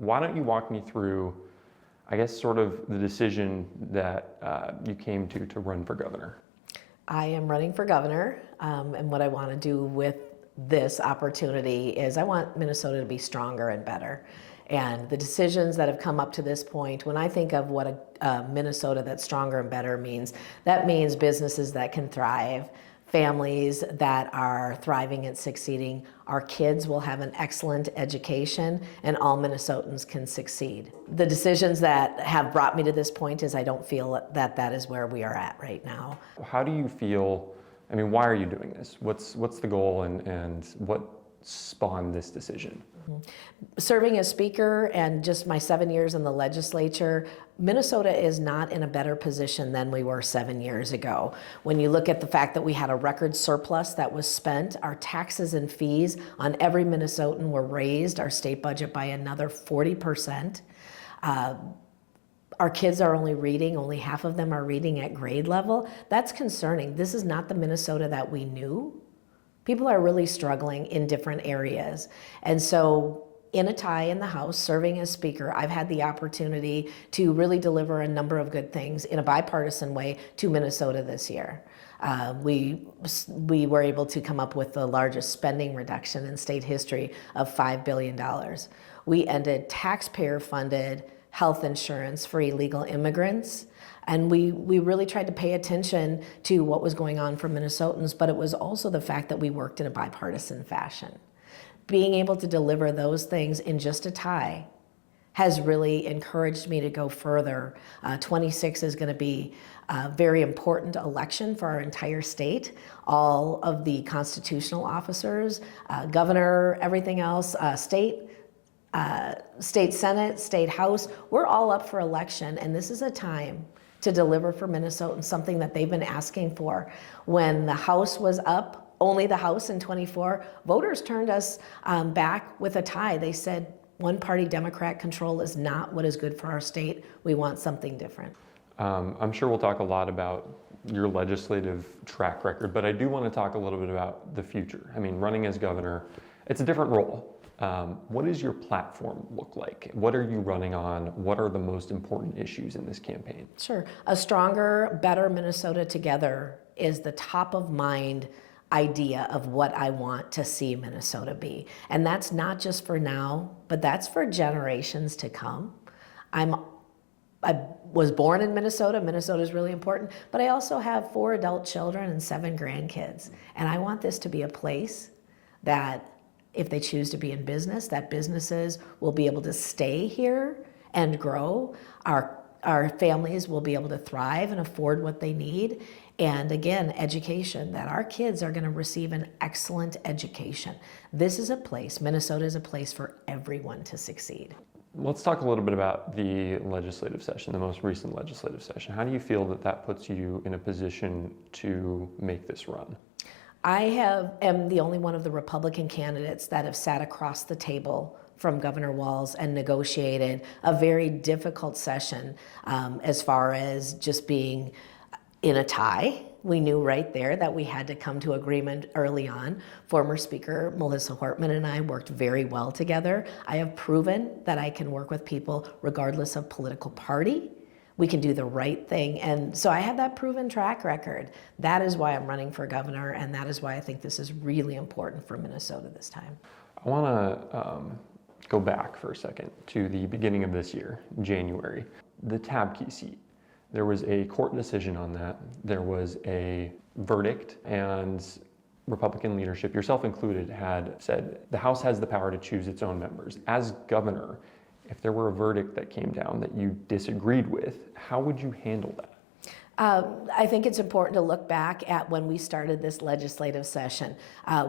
Why don't you walk me through, I guess, sort of the decision that you came to run for governor? I am running for governor, and what I want to do with this opportunity is I want Minnesota to be stronger and better. And the decisions that have come up to this point, when I think of what a Minnesota that's stronger and better means, that means businesses that can thrive, families that are thriving and succeeding, our kids will have an excellent education, and all Minnesotans can succeed. The decisions that have brought me to this point is I don't feel that that is where we are at right now. How do you feel, I mean, why are you doing this? What's the goal and what spawned this decision? Serving as speaker and just my 7 years in the legislature, Minnesota is not in a better position than we were 7 years ago. When you look at the fact that we had a record surplus that was spent, our taxes and fees on every Minnesotan were raised, our state budget by another 40%. Our kids are only half of them are reading at grade level. That's concerning. This is not the Minnesota that we knew. People are really struggling in different areas. And so in a tie in the House, serving as speaker, I've had the opportunity to really deliver a number of good things in a bipartisan way to Minnesota this year. We were able to come up with the largest spending reduction in state history of $5 billion. We ended taxpayer-funded health insurance for illegal immigrants. And we really tried to pay attention to what was going on for Minnesotans, but it was also the fact that we worked in a bipartisan fashion. Being able to deliver those things in just a tie has really encouraged me to go further. 26 is going to be a very important election for our entire state. All of the constitutional officers, governor, everything else, state Senate, state House, we're all up for election, and this is a time to deliver for Minnesotans something that they've been asking for. When the House was up, only the House in 24, voters turned us back with a tie. They said one-party Democrat control is not what is good for our state. We want something different. I'm sure we'll talk a lot about your legislative track record, but I do want to talk a little bit about the future. I mean, running as governor, it's a different role. What does your platform look like? What are you running on? What are the most important issues in this campaign? Sure. A stronger, better Minnesota together is the top of mind idea of what I want to see Minnesota be. And that's not just for now, but that's for generations to come. I was born in Minnesota. Minnesota is really important, but I also have 4 adult children and 7 grandkids. And I want this to be a place that if they choose to be in business, that businesses will be able to stay here and grow. Our families will be able to thrive and afford what they need. And again, education, that our kids are going to receive an excellent education. This is a place, Minnesota is a place for everyone to succeed. Let's talk a little bit about the legislative session, the most recent legislative session. How do you feel that that puts you in a position to make this run? I am the only one of the Republican candidates that have sat across the table from Governor Walz and negotiated a very difficult session as far as just being in a tie. We knew right there that we had to come to agreement early on. Former Speaker Melissa Hortman and I worked very well together. I have proven that I can work with people regardless of political party. We can do the right thing. And so I have that proven track record. That is why I'm running for governor, and that is why I think this is really important for Minnesota this time. I want to go back for a second to the beginning of this year, January. The KEYC seat. There was a court decision on that. There was a verdict, and Republican leadership, yourself included, had said the House has the power to choose its own members. As governor, if there were a verdict that came down that you disagreed with, how would you handle that? I think it's important to look back at when we started this legislative session.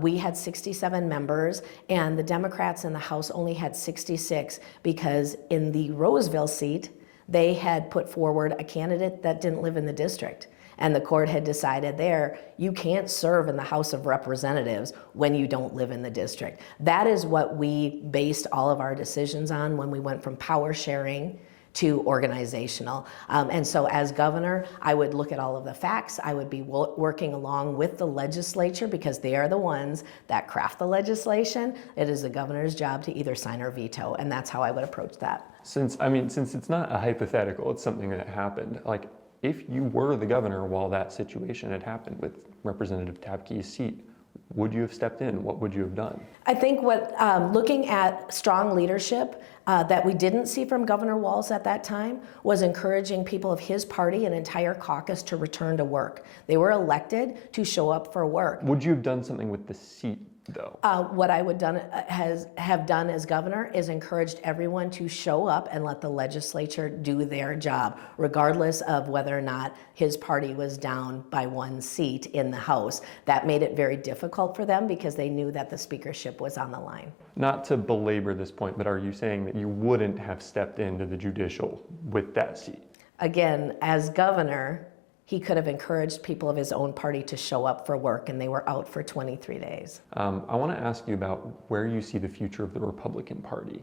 We had 67 members, and the Democrats in the House only had 66 because in the Roseville seat, they had put forward a candidate that didn't live in the district. And the court had decided there, you can't serve in the House of Representatives when you don't live in the district. That is what we based all of our decisions on when we went from power sharing to organizational. And so as governor, I would look at all of the facts. I would be working along with the legislature because they are the ones that craft the legislation. It is the governor's job to either sign or veto, and that's how I would approach that. Since it's not a hypothetical, it's something that happened. Like, if you were the governor while that situation had happened with Representative Tabke's seat, would you have stepped in? What would you have done? I think looking at strong leadership that we didn't see from Governor Walz at that time was encouraging people of his party, an entire caucus, to return to work. They were elected to show up for work. Would you have done something with the seat, though? What I would have done as governor is encouraged everyone to show up and let the legislature do their job, regardless of whether or not his party was down by one seat in the House. That made it very difficult for them because they knew that the speakership was on the line. Not to belabor this point, but are you saying that you wouldn't have stepped into the judicial with that seat? Again, as governor, he could have encouraged people of his own party to show up for work, and they were out for 23 days. I want to ask you about where you see the future of the Republican Party.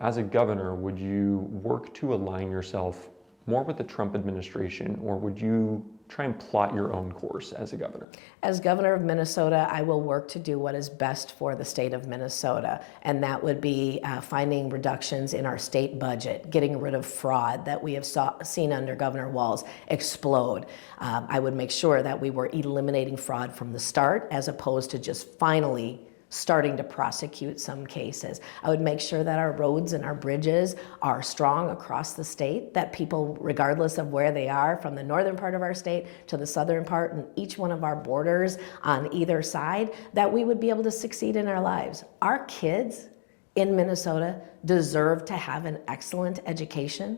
As a governor, would you work to align yourself more with the Trump administration, or would you try and plot your own course as a governor? As governor of Minnesota, I will work to do what is best for the state of Minnesota, and that would be finding reductions in our state budget, getting rid of fraud that we have seen under Governor Walz explode. I would make sure that we were eliminating fraud from the start as opposed to just finally starting to prosecute some cases. I would make sure that our roads and our bridges are strong across the state, that people, regardless of where they are, from the northern part of our state to the southern part and each one of our borders on either side, that we would be able to succeed in our lives. Our kids in Minnesota deserve to have an excellent education,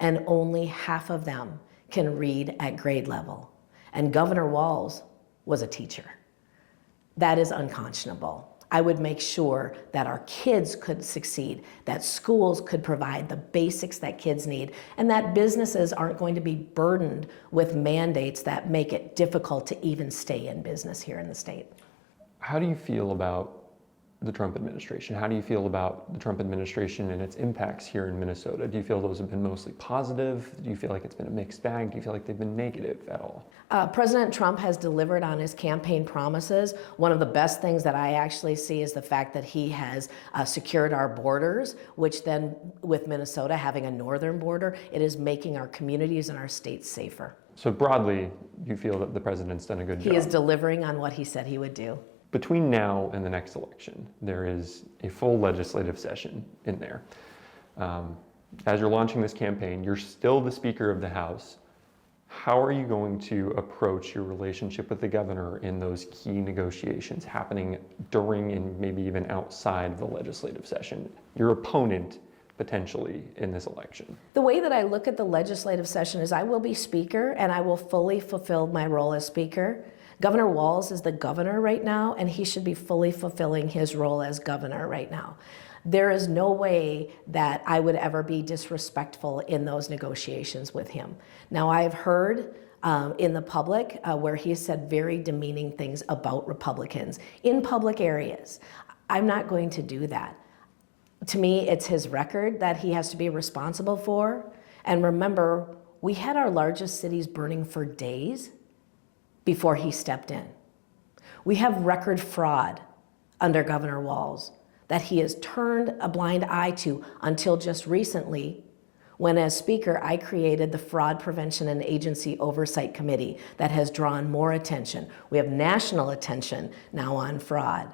and only half of them can read at grade level. And Governor Walz was a teacher. That is unconscionable. I would make sure that our kids could succeed, that schools could provide the basics that kids need, and that businesses aren't going to be burdened with mandates that make it difficult to even stay in business here in the state. How do you feel about the Trump administration? How do you feel about the Trump administration and its impacts here in Minnesota? Do you feel those have been mostly positive? Do you feel like it's been a mixed bag? Do you feel like they've been negative at all? President Trump has delivered on his campaign promises. One of the best things that I actually see is the fact that he has secured our borders, which then, with Minnesota having a northern border, it is making our communities and our states safer. So broadly, you feel that the president's done a good job? He is delivering on what he said he would do. Between now and the next election, there is a full legislative session in there. As you're launching this campaign, you're still the Speaker of the House. How are you going to approach your relationship with the governor in those key negotiations happening during and maybe even outside the legislative session? Your opponent potentially in this election. The way that I look at the legislative session is I will be Speaker and I will fully fulfill my role as Speaker. Governor Walz is the governor right now, and he should be fully fulfilling his role as governor right now. There is no way that I would ever be disrespectful in those negotiations with him. Now, I've heard in the public where he said very demeaning things about Republicans in public areas. I'm not going to do that. To me, it's his record that he has to be responsible for. And remember, we had our largest cities burning for days before he stepped in. We have record fraud under Governor Walz that he has turned a blind eye to until just recently, when as Speaker, I created the Fraud Prevention and Agency Oversight Committee that has drawn more attention. We have national attention now on fraud.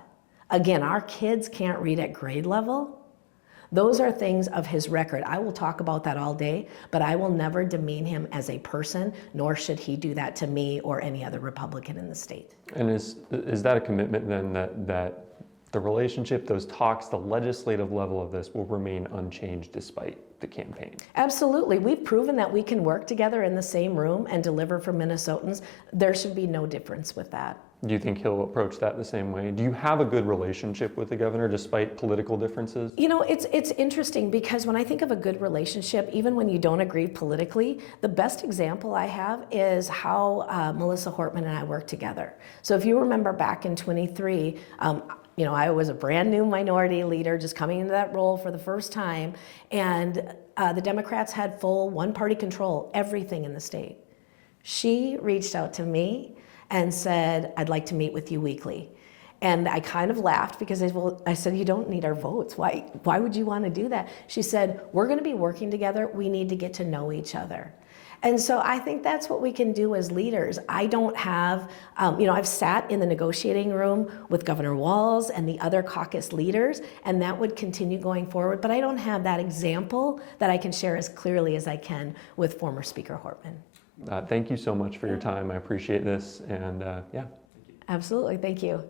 Again, our kids can't read at grade level. Those are things of his record. I will talk about that all day, but I will never demean him as a person, nor should he do that to me or any other Republican in the state. And is that a commitment then that the relationship, those talks, the legislative level of this will remain unchanged despite the campaign? Absolutely. We've proven that we can work together in the same room and deliver for Minnesotans. There should be no difference with that. Do you think he'll approach that the same way? Do you have a good relationship with the governor despite political differences? You know, it's interesting because when I think of a good relationship, even when you don't agree politically, the best example I have is how Melissa Hortman and I work together. So if you remember back in 23, I was a brand new minority leader just coming into that role for the first time, and the Democrats had full one-party control, everything in the state. She reached out to me and said, I'd like to meet with you weekly. And I kind of laughed because I said, you don't need our votes. Why would you want to do that? She said, we're going to be working together. We need to get to know each other. And so I think that's what we can do as leaders. I don't have, I've sat in the negotiating room with Governor Walz and the other caucus leaders, and that would continue going forward. But I don't have that example that I can share as clearly as I can with former Speaker Hortman. Thank you so much for your time. I appreciate this, and yeah. Absolutely, thank you.